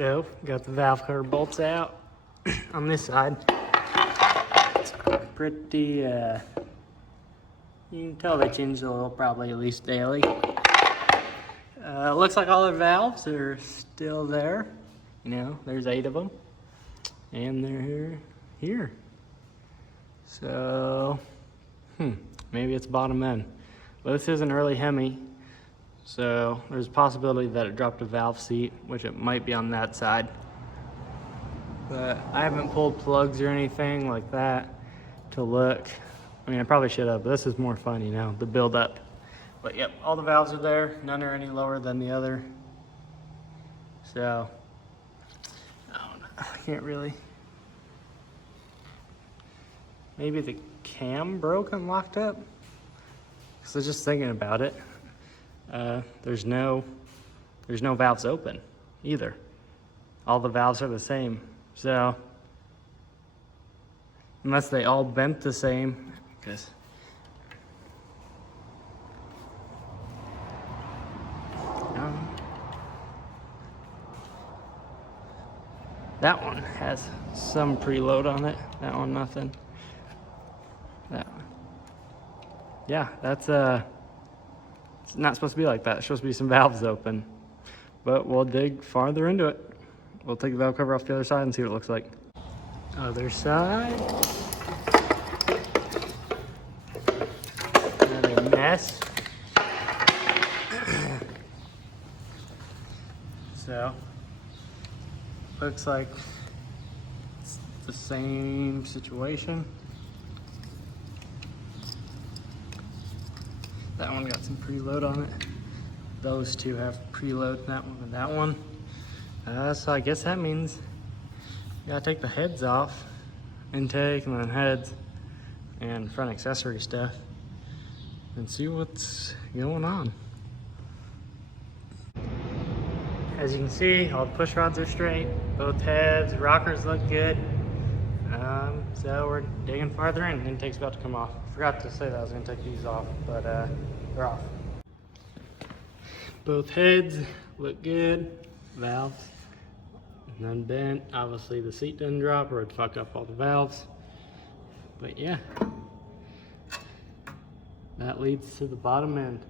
So, got the valve cover bolts out on this side. It's pretty, you can tell they change the oil probably at least daily. Looks like all the valves are still there. You know, there's 8 of them. And they're here. So, maybe it's bottom end. But this is an early Hemi. So there's a possibility that it dropped a valve seat, which it might be on that side. But I haven't pulled plugs or anything like that to look. I mean, I probably should have, but this is more fun, you know, the build up. But yep, all the valves are there. None are any lower than the other. So, I don't know, I can't really. Maybe the cam broke and locked up? Because I was just thinking about it. There's no valves open either. All the valves are the same. So, unless they all bent the same, because that one has some preload on it. That one, nothing. That one. Yeah, that's it's not supposed to be like that. It's supposed to be some valves open. But we'll dig farther into it. We'll take the valve cover off the other side and see what it looks like. Other side. Another mess. So, looks like it's the same situation. That one got some preload on it. Those two have preload, that one and that one. So I guess that means you gotta take the heads off, intake and then heads and front accessory stuff and see what's going on. As you can see, all the push rods are straight, both heads, rockers look good. So we're digging farther in. Intake's about to come off. Forgot to say that I was gonna take these off, but they're off. Both heads look good. Valves, none bent. Obviously the seat didn't drop or it'd fuck up all the valves. But yeah, that leads to the bottom end.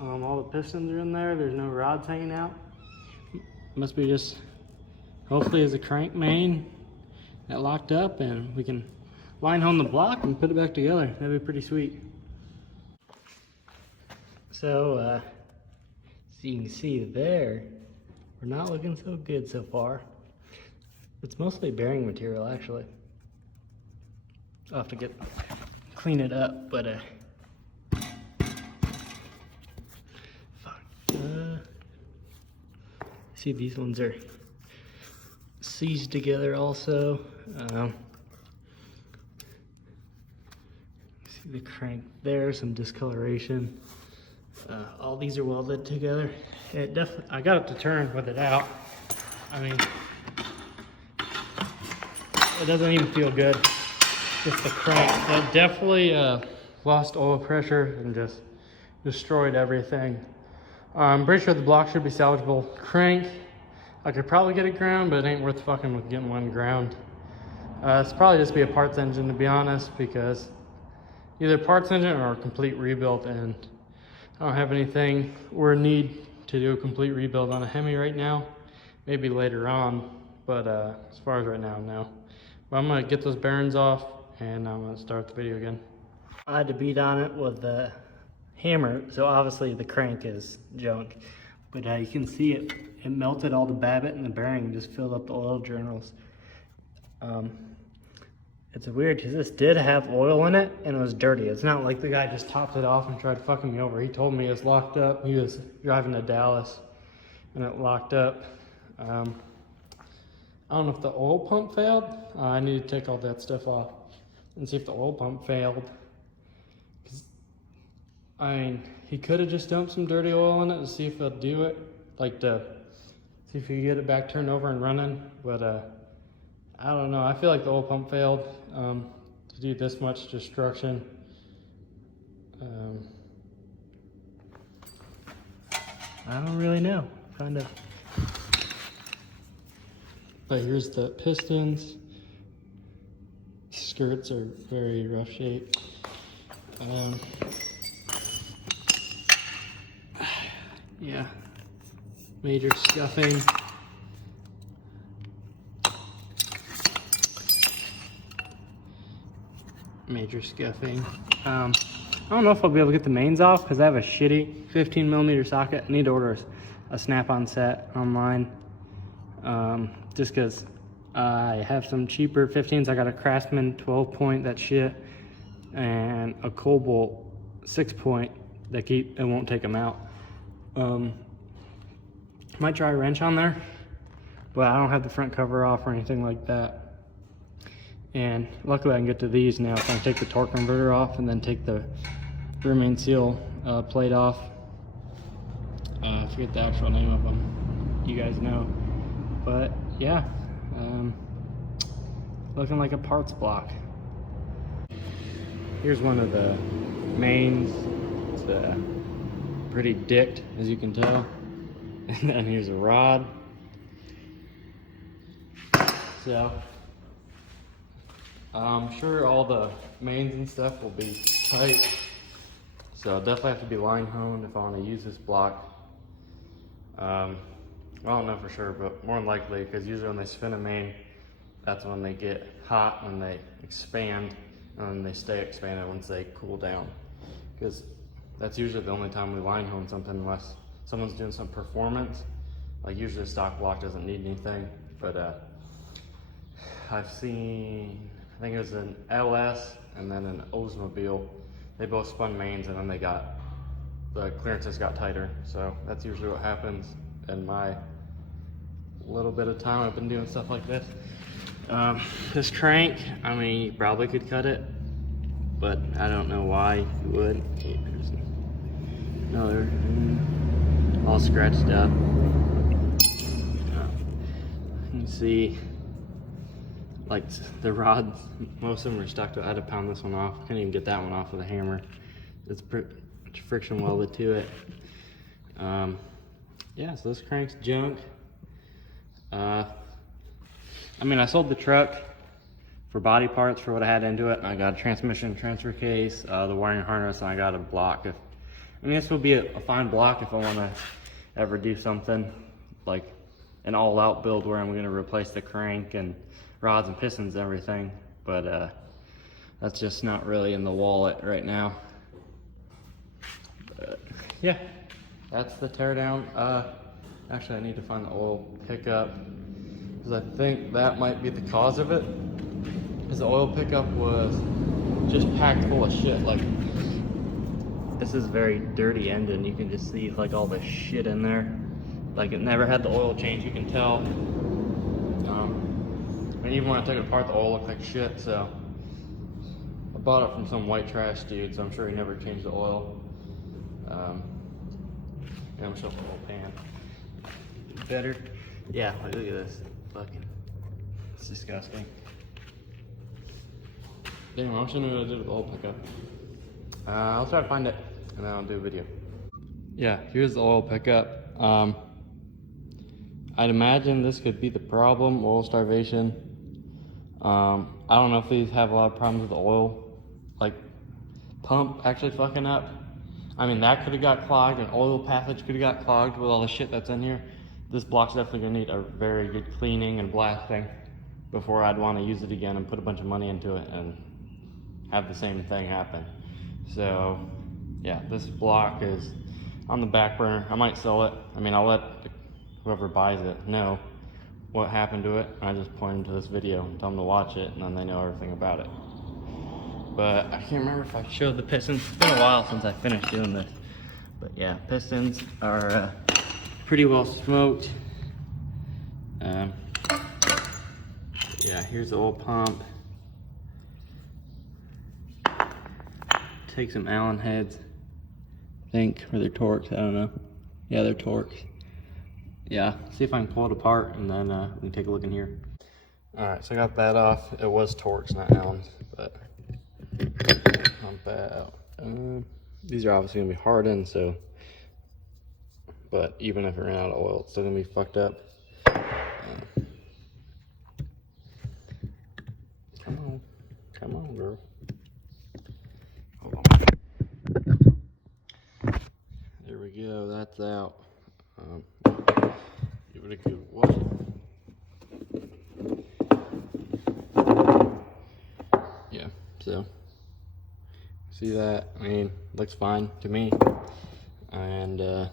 All the pistons are in there. There's no rods hanging out. Must be just, hopefully it's a crank main that locked up and we can line home the block and put it back together. That'd be pretty sweet. So, so you can see there, we're not looking so good so far. It's mostly bearing material actually. I'll have to clean it up, but see, these ones are seized together also. See the crank there, some discoloration. All these are welded together. It definitely, I got it to turn with it out. I mean, it doesn't even feel good. Just the crank. It definitely lost oil pressure and just destroyed everything. I'm pretty sure the block should be salvageable. Crank, I could probably get it ground, but it ain't worth fucking with getting one ground. It's probably just be a parts engine, to be honest, because either parts engine or a complete rebuild, and I don't have anything or need to do a complete rebuild on a Hemi right now. Maybe later on, but as far as right now, no. But I'm gonna get those bearings off and I'm gonna start the video again. I had to beat on it with the hammer, so obviously the crank is junk. But you can see it melted all the babbitt and the bearing and just filled up the oil journals. It's weird because this did have oil in it and it was dirty. It's not like the guy just topped it off and tried fucking me over. He told me it was locked up. He was driving to Dallas and it locked up. I don't know if the oil pump failed. I need to take all that stuff off and see if the oil pump failed. I mean, he could have just dumped some dirty oil in it to see if it'll do it, like to see if he could get it back turned over and running. But I don't know. I feel like the oil pump failed to do this much destruction. I don't really know. Kind of. But here's the pistons. Skirts are very rough shape. Yeah, major scuffing. Major scuffing. I don't know if I'll be able to get the mains off because I have a shitty 15mm socket. I need to order a snap-on set online. Just because I have some cheaper 15s. I got a Craftsman 12-point, that shit, and a Cobalt 6-point that it won't take them out. Might try a wrench on there, but I don't have the front cover off or anything like that. And luckily I can get to these now. So I can take the torque converter off and then take the rear main seal plate off. I forget the actual name of them. You guys know. But yeah, looking like a parts block. Here's one of the mains. It's pretty dicked, as you can tell. And then here's a rod. So I'm sure all the mains and stuff will be tight. So I'll definitely have to be line honed if I want to use this block. I don't know for sure, but more than likely, because usually when they spin a main, that's when they get hot and they expand, and they stay expanded once they cool down. Because that's usually the only time we line hone something, unless someone's doing some performance. Like usually a stock block doesn't need anything, but I've seen, I think it was an LS and then an Oldsmobile. They both spun mains and then the clearances got tighter. So that's usually what happens in my little bit of time I've been doing stuff like this. This crank, I mean, you probably could cut it, but I don't know why you would. There's another, all scratched up. You can see, like the rods, most of them are stuck to it. I had to pound this one off. Couldn't even get that one off with a hammer. It's friction welded to it. Yeah, so this crank's junk. I mean, I sold the truck for body parts for what I had into it, and I got a transmission transfer case, the wiring harness, and I got a block. I mean, this would be a fine block if I want to ever do something like an all-out build where I'm going to replace the crank and rods and pistons and everything, but that's just not really in the wallet right now. But yeah, that's the teardown. Actually, I need to find the oil pickup, because I think that might be the cause of it, because the oil pickup was just packed full of shit. Like, this is a very dirty engine. You can just see like all the shit in there. Like, it never had the oil change, you can tell. And even when I took it apart, the oil looked like shit. So I bought it from some white trash dude, so I'm sure he never changed the oil. Yeah, I'm gonna show the oil pan better. Yeah, like, look at this. Fucking, it's disgusting. Damn, I wish I knew what I did with the oil pickup. I'll try to find it and then I'll do a video. Yeah, here's the oil pickup. I'd imagine this could be the problem, oil starvation. I don't know if these have a lot of problems with the oil, like pump actually fucking up. I mean, that could have got clogged, and oil passage could have got clogged with all the shit that's in here. This block's definitely gonna need a very good cleaning and blasting before I'd want to use it again and put a bunch of money into it and have the same thing happen. So yeah, this block is on the back burner. I might sell it. I mean, I'll let whoever buys it know what happened to it. I just point them to this video and tell them to watch it, and then they know everything about it. But I can't remember if I showed the pistons. It's been a while since I finished doing this. But yeah, pistons are pretty well smoked. Yeah, here's the oil pump. Take some Allen heads, I think, or they're Torx, I don't know. Yeah, they're Torx. Yeah, see if I can pull it apart, and then we can take a look in here. Alright, so I got that off. It was Torx, not Allen's, but not bad. These are obviously gonna be hardened, so, but even if it ran out of oil, it's still gonna be fucked up. Come on, girl. Hold on. There we go, that's out. Give it a good wash. Yeah, so see that? I mean, looks fine to me. And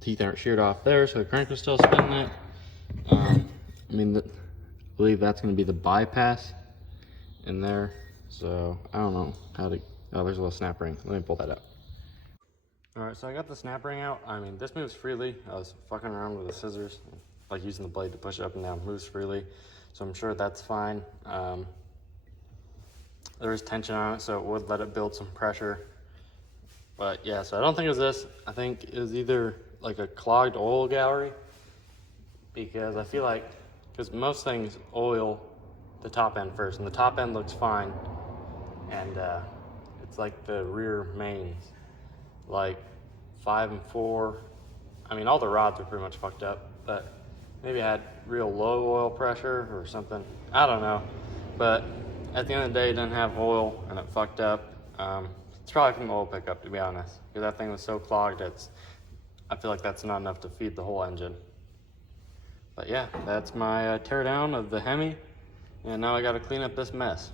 teeth aren't sheared off there, so the crank is still spinning it. I mean, I believe that's going to be the bypass in there. So I don't know how to. Oh, there's a little snap ring. Let me pull that out. All right, so I got the snap ring out. I mean, this moves freely. I was fucking around with the scissors, like using the blade to push it up and down. Moves freely, so I'm sure that's fine. There is tension on it, so it would let it build some pressure. But yeah, so I don't think it was this. I think it was either like a clogged oil gallery, because I feel like, because most things oil the top end first, and the top end looks fine, and it's like the rear mains, like 5 and 4. I mean, all the rods are pretty much fucked up, but maybe I had real low oil pressure or something. I don't know, but at the end of the day, it didn't have oil and it fucked up. It's probably from the oil pickup, to be honest, because that thing was so clogged. I feel like that's not enough to feed the whole engine. But yeah, that's my teardown of the Hemi, and now I got to clean up this mess.